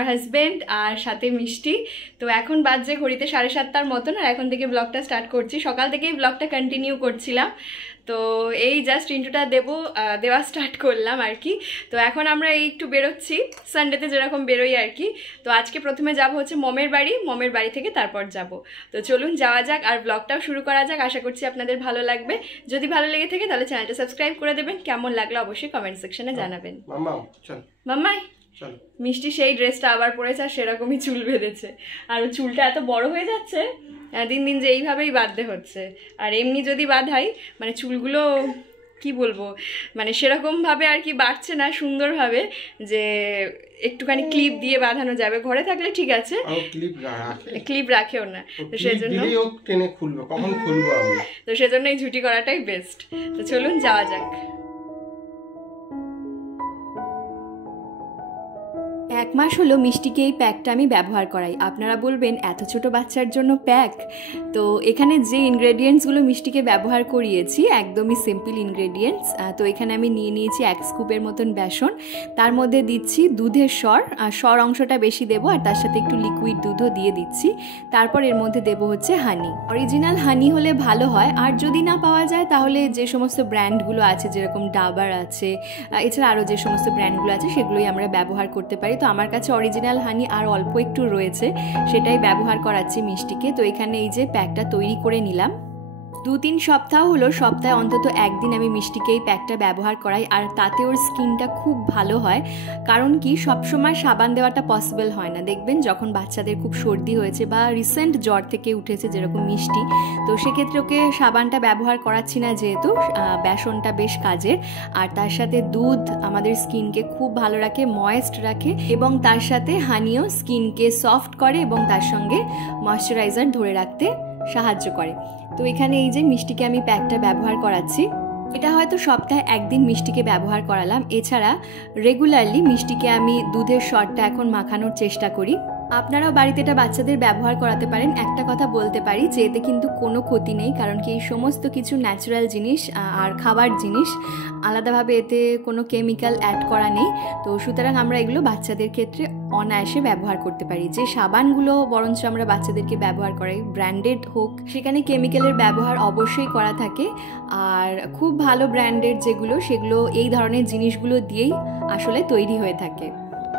আমার হাজবেন্ড আর সাথে মিষ্টি। তো এখন বাজে ঘড়িতে 7:30টার মতন, আর এখন থেকে ব্লগটা স্টার্ট করছি। সকাল থেকেই ব্লগটা কন্টিনিউ করছিলাম, তো এই জাস্ট ইন্ট্রোটা দেওয়া স্টার্ট করলাম আর কি। তো এখন আমরা এই একটু বেরোচ্ছি, সানডেতে যেরকম বেরোই আর কি। তো আজকে প্রথমে যাব হচ্ছে মমের বাড়ি থেকে তারপর যাব। তো চলুন যাওয়া যাক আর ব্লগটাও শুরু করা যাক। আশা করছি আপনাদের ভালো লাগবে। যদি ভালো লেগে থাকে তাহলে চ্যানেলটা সাবস্ক্রাইব করে দেবেন। কেমন লাগলো অবশ্যই কমেন্ট সেকশনে জানাবেন। মাম্মাই মিষ্টি সেই ড্রেসটা আবার পরেছে আর সেরকমই চুল বেঁধেছে, আর চুলটা এত বড় হয়ে যাচ্ছে দিন দিন যে এইভাবেই বাঁধতে হচ্ছে। আর এমনি যদি বাঁধাই মানে চুলগুলো কি বলবো, মানে সেরকমভাবে আর কি বাড়ছে না সুন্দরভাবে, যে একটুখানি ক্লিপ দিয়ে বাঁধানো যাবে। ঘরে থাকলে ঠিক আছে, ক্লিপ রাখেও না, তো সেজন্য তো সেজন্য এই ঝুটি করাটাই বেস্ট। তো চলুন যাওয়া যাক। 1 মাস হলো মিষ্টিকে এই প্যাকটা আমি ব্যবহার করাই। আপনারা বলবেন এত ছোট বাচ্চার জন্য প্যাক? তো এখানে যে ইনগ্রেডিয়েন্টসগুলো মিষ্টিকে ব্যবহার করিয়েছি একদমই সিম্পল ইনগ্রেডিয়েন্টস। তো এখানে আমি নিয়ে নিয়েছি 1 স্কুপের মতন বেসন, তার মধ্যে দিচ্ছি দুধের সর অংশটা বেশি দেবো, আর তার সাথে একটু লিকুইড দুধও দিয়ে দিচ্ছি। তারপর এর মধ্যে দেবো হচ্ছে হানি। অরিজিনাল হানি হলে ভালো হয়, আর যদি না পাওয়া যায় তাহলে যে সমস্ত ব্র্যান্ডগুলো আছে যেরকম ডাবার আছে, এছাড়া আরও যে সমস্ত ব্র্যান্ডগুলো আছে সেগুলোই আমরা ব্যবহার করতে পারি। তো আমার কাছে অরিজিনাল হানি আর অল্প একটু রয়েছে, সেটাই ব্যবহার করাচ্ছি মিষ্টিকে। তো এখানে এই যে প্যাকটা তৈরি করে নিলাম। 2-3 সপ্তাহ হলো, সপ্তাহে অন্তত একদিন আমি মিষ্টিকে এই প্যাকটা ব্যবহার করাই, আর তাতে ওর স্কিনটা খুব ভালো হয়। কারণ কি, সবসময় সাবান দেওয়াটা পসিবল হয় না। দেখবেন যখন বাচ্চাদের খুব সর্দি হয়েছে বা রিসেন্ট জ্বর থেকে উঠেছে যেরকম মিষ্টি, তো সেক্ষেত্রে ওকে সাবানটা ব্যবহার করাচ্ছি না, যেহেতু বেসনটা বেশ কাজের। আর তার সাথে দুধ আমাদের স্কিনকে খুব ভালো রাখে, ময়েস্ট রাখে, এবং তার সাথে হানিও স্কিনকে সফট করে এবং তার সঙ্গে ময়শ্চারাইজার ধরে রাখতে সাহায্য করে। তো এখানে এই যে মিষ্টিকে আমি প্যাকটা ব্যবহার করাচ্ছি। এটা হয়তো সপ্তাহে একদিন মিষ্টিকে ব্যবহার করালাম, এছাড়া রেগুলারলি মিষ্টিকে আমি দুধের সরটা এখন মাখানোর চেষ্টা করি। আপনারাও বাড়িতে এটা বাচ্চাদের ব্যবহার করাতে পারেন। একটা কথা বলতে পারি যে এতে কিন্তু কোনো ক্ষতি নেই, কারণ কি এই সমস্ত কিছু ন্যাচারাল জিনিস আর খাবার জিনিস, আলাদাভাবে এতে কোনো কেমিক্যাল অ্যাড করা নেই। তো সুতরাং আমরা এগুলো বাচ্চাদের ক্ষেত্রে অনায়াসে ব্যবহার করতে পারি। যে সাবানগুলো বরঞ্চ আমরা বাচ্চাদেরকে ব্যবহার করাই, ব্র্যান্ডেড হোক, সেখানে কেমিক্যালের ব্যবহার অবশ্যই করা থাকে। আর খুব ভালো ব্র্যান্ডের যেগুলো, সেগুলো এই ধরনের জিনিসগুলো দিয়েই আসলে তৈরি হয়ে থাকে।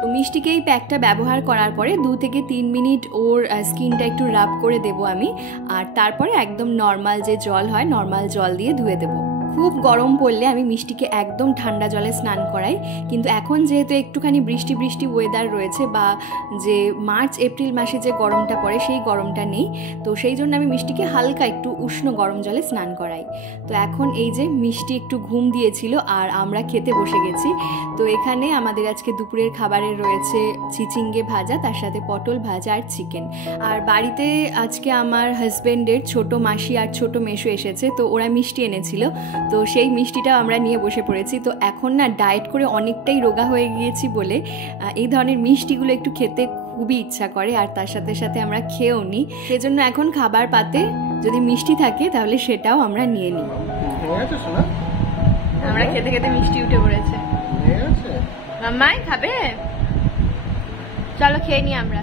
তো মিষ্টিকে এই প্যাকটা ব্যবহার করার পরে 2 থেকে 3 মিনিট ওর স্কিনটা একটু রাব করে দেবো আমি, আর তারপরে একদম নর্মাল যে জল হয়, নর্মাল জল দিয়ে ধুয়ে দেবো। খুব গরম পড়লে আমি মিষ্টিকে একদম ঠান্ডা জলে স্নান করাই, কিন্তু এখন যেহেতু একটুখানি বৃষ্টি বৃষ্টি ওয়েদার রয়েছে, বা যে মার্চ এপ্রিল মাসে যে গরমটা পড়ে সেই গরমটা নেই, তো সেই জন্য আমি মিষ্টিকে হালকা একটু উষ্ণ গরম জলে স্নান করাই। তো এখন এই যে মিষ্টি একটু ঘুম দিয়েছিল আর আমরা খেতে বসে গেছি। তো এখানে আমাদের আজকে দুপুরের খাবারে রয়েছে চিচিঙ্গে ভাজা, তার সাথে পটল ভাজা আর চিকেন। আর বাড়িতে আজকে আমার হাজবেন্ডের ছোট মাসি আর ছোট মেসো এসেছে, তো ওরা মিষ্টি এনেছিল, তো সেই মিষ্টিটাও আমরা নিয়ে বসে পড়েছি। তো এখন না ডায়েট করে অনেকটাই রোগা হয়ে গিয়েছি বলে এই ধরনের মিষ্টিগুলো একটু খেতে খুবই ইচ্ছা করে, আর তার সাথে সাথে আমরা খেয়েও নিই। সেজন্য এখন খাবার পাতে যদি মিষ্টি থাকে তাহলে সেটাও আমরা নিয়ে নিই। আমরা খেতে খেতে মিষ্টি উঠে পড়েছে। মাম্মাই খাবে? চলো খেয়ে নিই আমরা।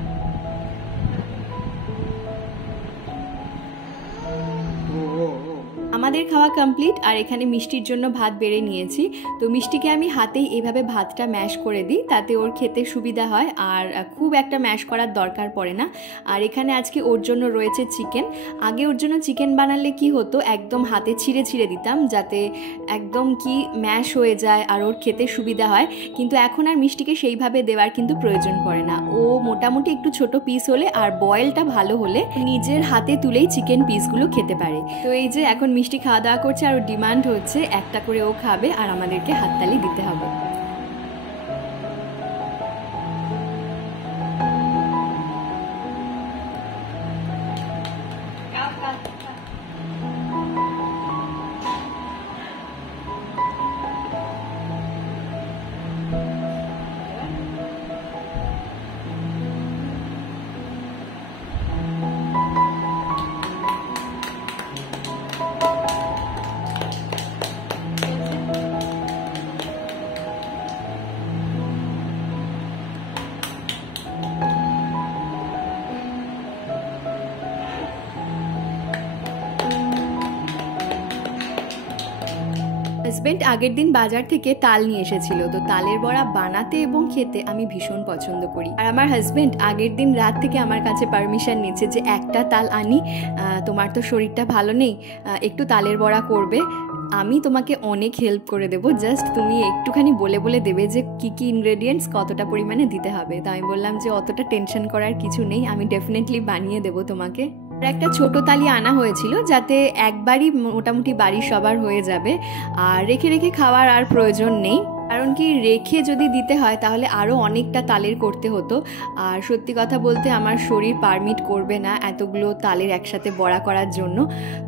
আমাদের খাওয়া কমপ্লিট, আর এখানে মিষ্টির জন্য ভাত বেড়ে নিয়েছি। তো মিষ্টিকে আমি হাতেই এভাবে ভাতটা ম্যাশ করে দিই, তাতে ওর খেতে সুবিধা হয়, আর খুব একটা ম্যাশ করার দরকার পড়ে না। আর এখানে আজকে ওর জন্য রয়েছে চিকেন। আগে ওর জন্য চিকেন বানালে কি হতো, একদম হাতে ছিঁড়ে ছিঁড়ে দিতাম যাতে একদম কি ম্যাশ হয়ে যায় আর ওর খেতে সুবিধা হয়, কিন্তু এখন আর মিষ্টিকে সেইভাবে দেওয়ার কিন্তু প্রয়োজন পড়ে না। ও মোটামুটি একটু ছোট পিস হলে আর বয়েলটা ভালো হলে নিজের হাতে তুলেই চিকেন পিসগুলো খেতে পারে। তো এই যে এখন মিষ্টি খাওয়া দাওয়া করছে, আর ডিমান্ড হচ্ছে একটা করে ও খাবে আর আমাদেরকে হাততালি দিতে হবে। হাজবেন্ড আগের দিন বাজার থেকে তাল নিয়ে এসেছিল, তো তালের বড়া বানাতে এবং খেতে আমি ভীষণ পছন্দ করি। আর আমার হাজবেন্ড আগের দিন রাত থেকে আমার কাছে পারমিশন নিচ্ছে যে একটা তাল আনি, তোমার তো শরীরটা ভালো নেই, একটু তালের বড়া করবে, আমি তোমাকে অনেক হেল্প করে দেবো, জাস্ট তুমি একটুখানি বলে বলে দেবে যে কী কী ইনগ্রেডিয়েন্টস কতটা পরিমাণে দিতে হবে। তো আমি বললাম যে অতটা টেনশন করার কিছু নেই, আমি ডেফিনেটলি বানিয়ে দেবো তোমাকে। একটা ছোট তালি আনা হয়েছিল যাতে একবারই মোটামুটি বাড়ির সবার হয়ে যাবে, আর রেখে রেখে খাওয়ার আর প্রয়োজন নেই, কারণ কি রেখে যদি দিতে হয় তাহলে আরও অনেকটা তালের করতে হতো, আর সত্যি কথা বলতে আমার শরীর পারমিট করবে না এতগুলো তালের একসাথে বড়া করার জন্য।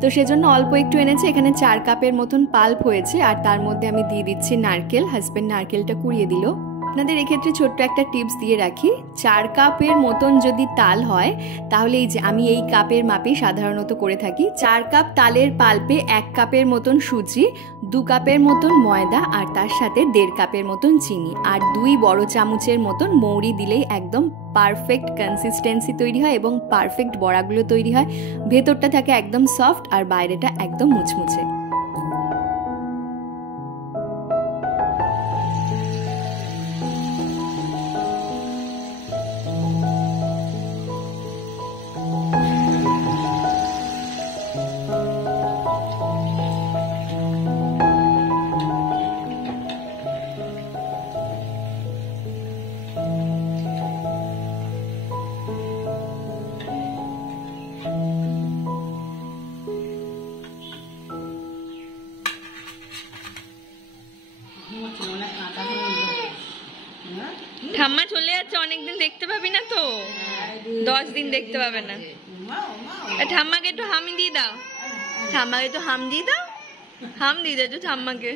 তো সেজন্য অল্প একটু এনেছে, এখানে 4 কাপের মতন পাল্প হয়েছে, আর তার মধ্যে আমি দিয়ে দিচ্ছি নারকেল। হাজব্যান্ড নারকেলটা কুড়িয়ে দিল। আপনাদের এক্ষেত্রে ছোট্ট একটা টিপস দিয়ে রাখি, 4 কাপের মতন যদি তাল হয় তাহলে এই যে আমি এই কাপের মাপেই সাধারণত করে থাকি, 4 কাপ তালের পাল্পে 1 কাপের মতন সুজি, 2 কাপের মতন ময়দা, আর তার সাথে 1.5 কাপের মতন চিনি, আর 2 বড় চামচের মতন মৌরি দিলেই একদম পারফেক্ট কনসিস্টেন্সি তৈরি হয় এবং পারফেক্ট বড়াগুলো তৈরি হয়। ভেতরটা থাকে একদম সফট আর বাইরেটা একদম মুচমুচে। ঠাম্মা চলে যাচ্ছে, অনেকদিন দেখতে পাবি না তো, 10 দিন দেখতে পাবে না। ঠাম্মাকে একটু হাম দিয়ে দাও, ঠাম্মাকে একটু হাম দিয়ে দাও, হাম দিয়ে দাও ঠাম্মাকে।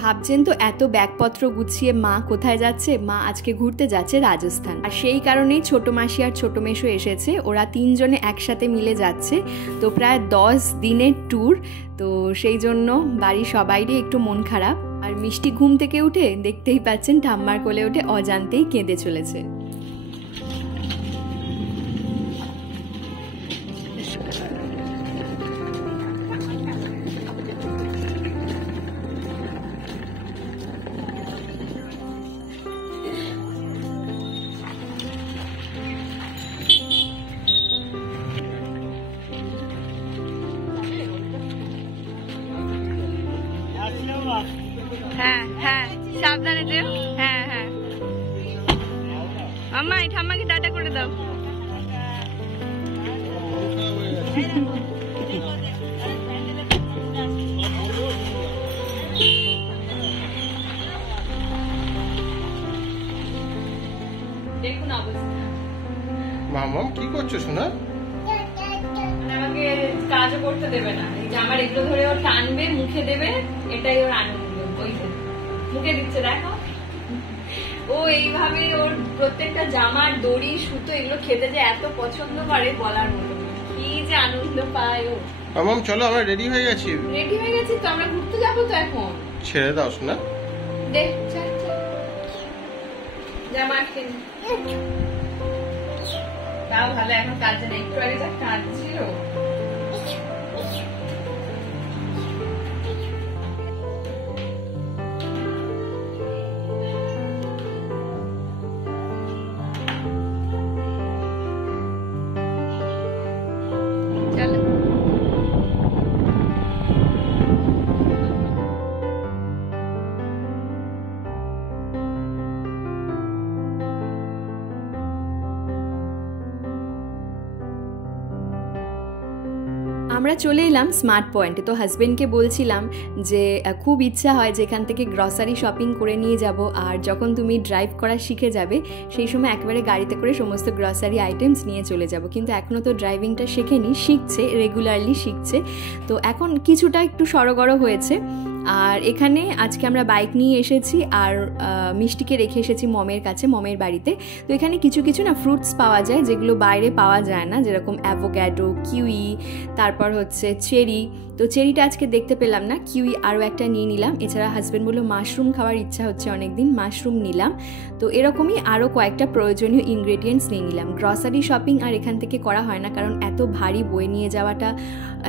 ভাবছেন তো এত ব্যাগপত্র গুছিয়ে মা কোথায় যাচ্ছে? মা আজকে ঘুরতে যাচ্ছে রাজস্থান, আর সেই কারণেই ছোট মাসি আর ছোট মেশো এসেছে, ওরা 3 জনে একসাথে মিলে যাচ্ছে। তো প্রায় 10 দিনের ট্যুর, তো সেই জন্য বাড়ির সবাইরই একটু মন খারাপ। আর মিষ্টি ঘুম থেকে উঠে দেখতেই পাচ্ছেন ঠাম্মার কোলে উঠে অজান্তেই কেঁদে চলেছে। হ্যাঁ হ্যাঁ, সাবধানে যেও। হ্যাঁ হ্যাঁ, আম্মা এই ঠাম্মাকে টাটা করে দাও। দেখুন অবস্থা। মামাম কি করছো শোনা? আমাকে কাজও করতে দেবে না, এই যে আমার এগুলো ধরে ও টানবে, মুখে দেবে, এটাই ওর আনন্দ। ওই যে মুখে দিচ্ছে দেখো, ও এইভাবে ওর প্রত্যেকটা জামার দড়ি সুতো এগুলো খেতে যে এত পছন্দ করে বলার মতো, কি যে আনন্দ পায় ও। মামাম চলো, আমরা রেডি হয়ে গেছি। রেডি হয়ে গেছি তো, আমরা ঘুরতে যাবো তো এখন। ছেড়ে দাও শোনা। দেখ চল চল, জামা আটকে নি। তাও ভালো এখন কাজে নেই, একটু আগে যা কাজ ছিল। আমরা চলে এলাম স্মার্ট পয়েন্টে। তো হাজবেন্ডকে বলছিলাম যে খুব ইচ্ছা হয় যেখান থেকে গ্রসারি শপিং করে নিয়ে যাব, আর যখন তুমি ড্রাইভ করা শিখে যাবে সেই সময় একেবারে গাড়িতে করে সমস্ত গ্রসারি আইটেমস নিয়ে চলে যাব। কিন্তু এখনও তো ড্রাইভিংটা শেখেনি, শিখছে, রেগুলারলি শিখছে, তো এখন কিছুটা একটু সড়গড় হয়েছে। আর এখানে আজকে আমরা বাইক নিয়ে এসেছি আর মিষ্টিকে রেখে এসেছি মমের কাছে, মমের বাড়িতে। তো এখানে কিছু কিছু না ফ্রুটস পাওয়া যায় যেগুলো বাইরে পাওয়া যায় না, যেরকম অ্যাভোক্যাডো, কিউই, তারপর হচ্ছে চেরি। তো চেরিটা আজকে দেখতে পেলাম না, কিউই আরও একটা নিয়ে নিলাম। এছাড়া হাজব্যান্ড বললো মাশরুম খাওয়ার ইচ্ছা হচ্ছে অনেকদিন, মাশরুম নিলাম। তো এরকমই আরও কয়েকটা প্রয়োজনীয় ইনগ্রেডিয়েন্টস নিয়ে নিলাম। গ্রসারি শপিং আর এখান থেকে করা হয় না, কারণ এত ভারী বই নিয়ে যাওয়াটা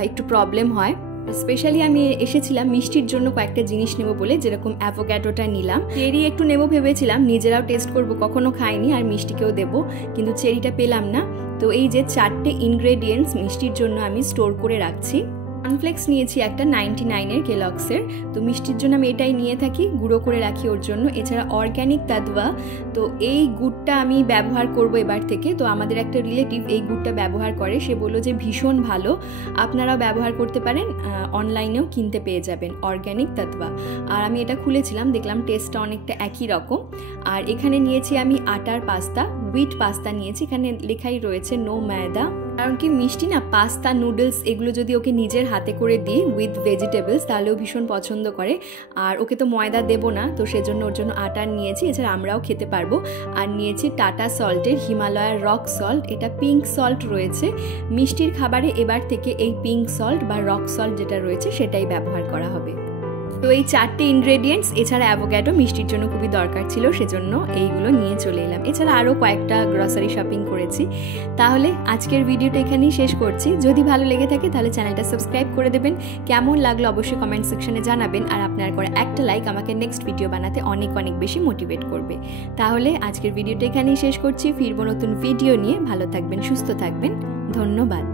একটু প্রবলেম হয়। স্পেশালি আমি এসেছিলাম মিষ্টির জন্য কয়েকটা জিনিস নেব বলে, যেরকম অ্যাভোক্যাডোটা নিলাম, চেরি একটু নেব ভেবেছিলাম, নিজেরাও টেস্ট করব, কখনো খাইনি, আর মিষ্টিকেও দেবো, কিন্তু চেরিটা পেলাম না। তো এই যে 4টে ইনগ্রেডিয়েন্টস মিষ্টির জন্য আমি স্টোর করে রাখছি। কর্নফ্লেক্স নিয়েছি একটা 99-এর কেলগসের, তো মিষ্টির জন্য আমি এটাই নিয়ে থাকি, গুঁড়ো করে রাখি ওর জন্য। এছাড়া অর্গ্যানিক তাদওয়া, তো এই গুড়টা আমি ব্যবহার করব এবার থেকে। তো আমাদের একটা রিলেটিভ এই গুড়টা ব্যবহার করে, সে বললো যে ভীষণ ভালো, আপনারাও ব্যবহার করতে পারেন, অনলাইনেও কিনতে পেয়ে যাবেন অর্গ্যানিক তাদওয়া। আর আমি এটা খুলেছিলাম, দেখলাম টেস্টটা অনেকটা একই রকম। আর এখানে নিয়েছি আমি আটার পাস্তা, হুইট পাস্তা নিয়েছি, এখানে লেখাই রয়েছে নো ময়দা, কারণ কি মিষ্টি না পাস্তা নুডলস এগুলো যদি ওকে নিজের হাতে করে দিই উইথ ভেজিটেবলস তাহলেও ভীষণ পছন্দ করে, আর ওকে তো ময়দা দেবো না, তো সেজন্য ওর জন্য আটা নিয়েছি, এছাড়া আমরাও খেতে পারবো। আর নিয়েছি টাটা সল্টের হিমালয়ার রক সল্ট, এটা পিঙ্ক সল্ট রয়েছে, মিষ্টির খাবারে এবার থেকে এই পিঙ্ক সল্ট বা রক সল্ট যেটা রয়েছে সেটাই ব্যবহার করা হবে। তো এই 4টে ইনগ্রেডিয়েন্টস এছাড়া অ্যাভোক্যাডো মিষ্টির জন্য খুবই দরকার ছিল, সেজন্য এইগুলো নিয়ে চলে এলাম। এছাড়া আরও কয়েকটা গ্রসারি শপিং করেছি। তাহলে আজকের ভিডিওটা এখানেই শেষ করছি। যদি ভালো লেগে থাকে তাহলে চ্যানেলটা সাবস্ক্রাইব করে দেবেন, কেমন লাগলো অবশ্যই কমেন্ট সেকশনে জানাবেন, আর আপনার করা একটা লাইক আমাকে নেক্সট ভিডিও বানাতে অনেক অনেক বেশি মোটিভেট করবে। তাহলে আজকের ভিডিওটা এখানেই শেষ করছি, ফিরবো নতুন ভিডিও নিয়ে। ভালো থাকবেন, সুস্থ থাকবেন, ধন্যবাদ।